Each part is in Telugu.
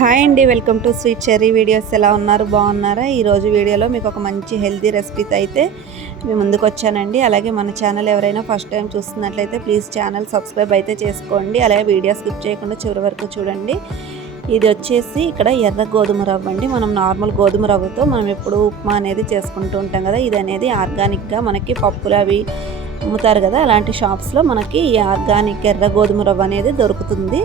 హాయ్ అండి welcome to sweet cherry videos ఎలా ఉన్నారు? బాగున్నారా? ఈరోజు వీడియోలో మీకు ఒక మంచి హెల్తీ రెసిపీతో అయితే మేము ముందుకు వచ్చానండి. అలాగే మన ఛానల్ ఎవరైనా ఫస్ట్ టైం చూస్తున్నట్లయితే ప్లీజ్ ఛానల్ సబ్స్క్రైబ్ అయితే చేసుకోండి. అలాగే వీడియో స్కిప్ చేయకుండా చివరి వరకు చూడండి. ఇది వచ్చేసి ఇక్కడ ఎర్ర గోధుమ రవ్వ అండి. మనం నార్మల్ గోధుమ రవ్వతో మనం ఎప్పుడు ఉప్మా అనేది చేసుకుంటూ ఉంటాం కదా. ఇది అనేది ఆర్గానిక్గా మనకి పప్పులు అవి అమ్ముతారు కదా. అలాంటి షాప్స్లో మనకి ఈ ఆర్గానిక్ ఎర్ర గోధుమ రవ్వ అనేది దొరుకుతుంది.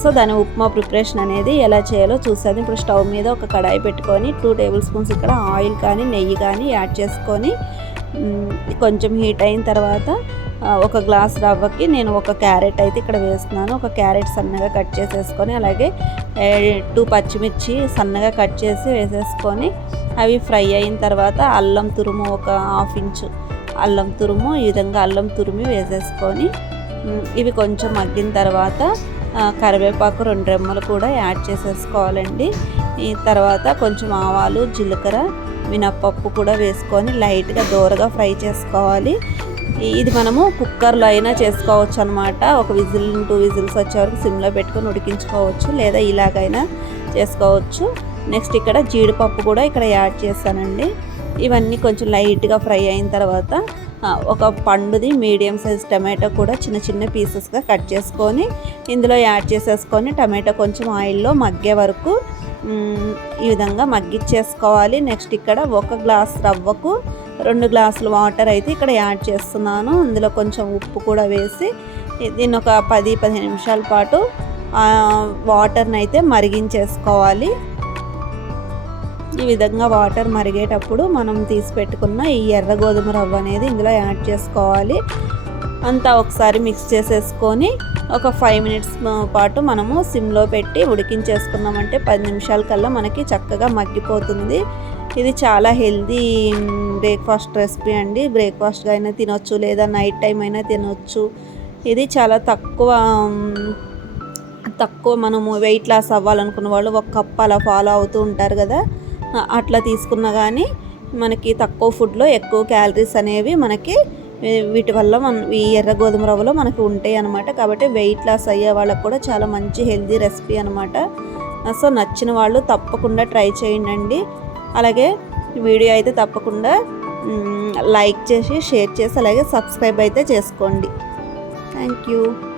సో దాని ఉప్మా ప్రిపరేషన్ అనేది ఎలా చేయాలో చూసేది. ఇప్పుడు స్టవ్ మీద ఒక కడాయి పెట్టుకొని టూ టేబుల్ స్పూన్స్ ఇక్కడ ఆయిల్ కానీ నెయ్యి కానీ యాడ్ చేసుకొని కొంచెం హీట్ అయిన తర్వాత ఒక గ్లాస్ రవ్వకి నేను ఒక క్యారెట్ అయితే ఇక్కడ వేస్తున్నాను. ఒక క్యారెట్ సన్నగా కట్ చేసేసుకొని అలాగే టూ పచ్చిమిర్చి సన్నగా కట్ చేసి వేసేసుకొని అవి ఫ్రై అయిన తర్వాత అల్లం తురుము ఒక హాఫ్ ఇంచు అల్లం తురుము ఈ విధంగా అల్లం తురిమి వేసేసుకొని ఇవి కొంచెం మగ్గిన తర్వాత కరివేపాకు రెండు రెమ్మలు కూడా యాడ్ చేసేసుకోవాలండి. ఈ తర్వాత కొంచెం ఆవాలు జీలకర్ర మినప్పప్పు కూడా వేసుకొని లైట్గా దోరగా ఫ్రై చేసుకోవాలి. ఇది మనము కుక్కర్లో అయినా చేసుకోవచ్చు అనమాట ఒక విజిల్ టూ విజిల్స్ వచ్చే వరకు సిమ్లో పెట్టుకొని ఉడికించుకోవచ్చు లేదా ఇలాగైనా చేసుకోవచ్చు. నెక్స్ట్ ఇక్కడ జీడిపప్పు కూడా ఇక్కడ యాడ్ చేశానండి. ఇవన్నీ కొంచెం లైట్గా ఫ్రై అయిన తర్వాత ఒక పండుది మీడియం సైజ్ టమాటో కూడా చిన్న చిన్న పీసెస్గా కట్ చేసుకొని ఇందులో యాడ్ చేసేసుకొని టమాటో కొంచెం ఆయిల్లో మగ్గే వరకు ఈ విధంగా మగ్గిచ్చేసుకోవాలి. నెక్స్ట్ ఇక్కడ ఒక గ్లాస్ రవ్వకు రెండు గ్లాసులు వాటర్ అయితే ఇక్కడ యాడ్ చేస్తున్నాను. అందులో కొంచెం ఉప్పు కూడా వేసి దీన్ని ఒక పది పదిహేను నిమిషాల పాటు వాటర్ని అయితే మరిగించేసుకోవాలి. ఈ విధంగా వాటర్ మరిగేటప్పుడు మనం తీసి పెట్టుకున్న ఈ ఎర్ర గోధుమ రవ్వ అనేది ఇందులో యాడ్ చేసుకోవాలి. అంతా ఒకసారి మిక్స్ చేసేసుకొని ఒక ఫైవ్ మినిట్స్ పాటు మనము సిమ్లో పెట్టి ఉడికించేసుకున్నామంటే పది నిమిషాల కల్లా మనకి చక్కగా మగ్గిపోతుంది. ఇది చాలా హెల్దీ బ్రేక్ఫాస్ట్ రెసిపీ అండి. బ్రేక్ఫాస్ట్గా అయినా తినొచ్చు లేదా నైట్ టైం అయినా తినొచ్చు. ఇది చాలా తక్కువ తక్కువ మనము వెయిట్ లాస్ అవ్వాలనుకున్న వాళ్ళు ఒక కప్ అలా ఫాలో అవుతూ ఉంటారు కదా. అట్లా తీసుకున్నా కానీ మనకి తక్కువ ఫుడ్లో ఎక్కువ క్యాలరీస్ అనేవి మనకి వీటి వల్ల మన ఈ ఎర్ర గోధుమ రవ్వలో మనకి ఉంటాయి అనమాట కాబట్టి వెయిట్ లాస్ అయ్యే వాళ్ళకి కూడా చాలా మంచి హెల్తీ రెసిపీ అనమాట సో నచ్చిన వాళ్ళు తప్పకుండా ట్రై చేయండి అలాగే వీడియో అయితే తప్పకుండా లైక్ చేసి షేర్ చేసి అలాగే సబ్స్క్రైబ్ అయితే చేసుకోండి. Thank you.